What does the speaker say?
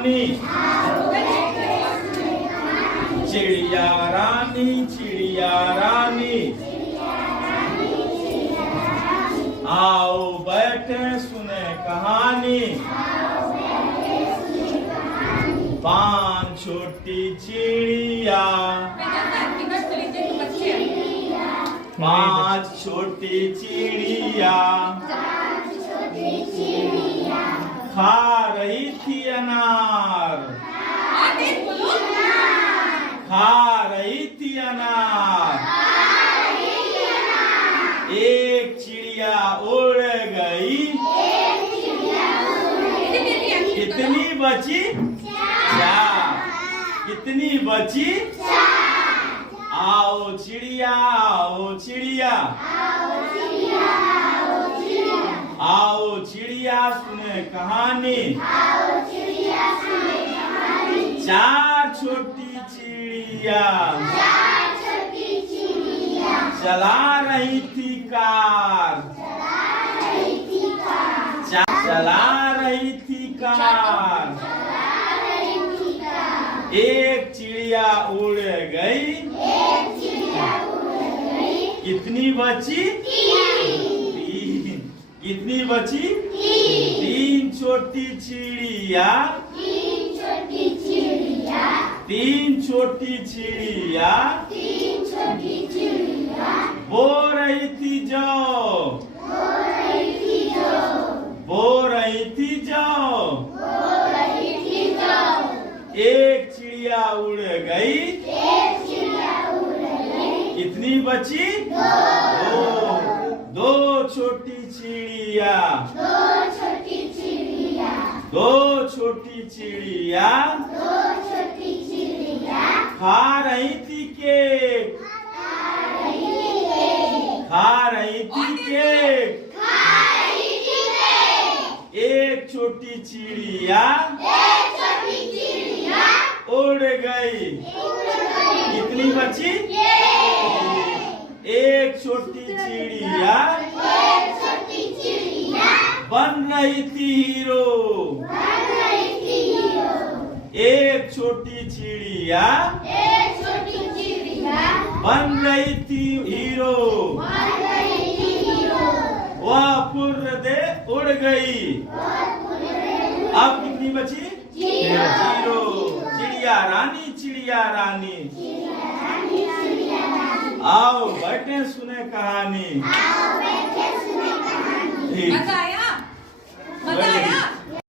कहानी। चिड़िया रानी चिड़िया रानी, आओ बैठे सुने कहानी। पांच छोटी चिड़िया, पांच छोटी चिड़िया खा रही थी अनार, खा रही थी अनार। एक चिड़िया उड़ गई, कितनी बची? चार। कितनी बची? आओ चिड़िया आओ चिड़िया, आओ चिड़िया सुने कहानी। चार छोटी चिड़िया चला रही थी कार, चला रही थी कार। एक चिड़िया उड़ गई, कितनी बची? तीन। कितनी बची? तीन छोटी चिड़िया, तीन छोटी चिड़िया बो रही थी जो, बो रही थी जो। एक चिड़िया उड़ गई, कितनी बची? दो। दो छोटी चिड़िया, दो छोटी चिड़िया खा रही थी केक, खा रही थी केक। एक छोटी चिड़िया उड़ गई, कितनी बची? एक छोटी चिड़िया बन रही थी हीरो, एक छोटी चिड़िया बन रही थी हीरो। वह फुर्र दे उड़ गई, अब कितनी बची? जीरो। चिड़िया रानी चिड़िया रानी, आओ बैठे सुने कहानी। मजा आया?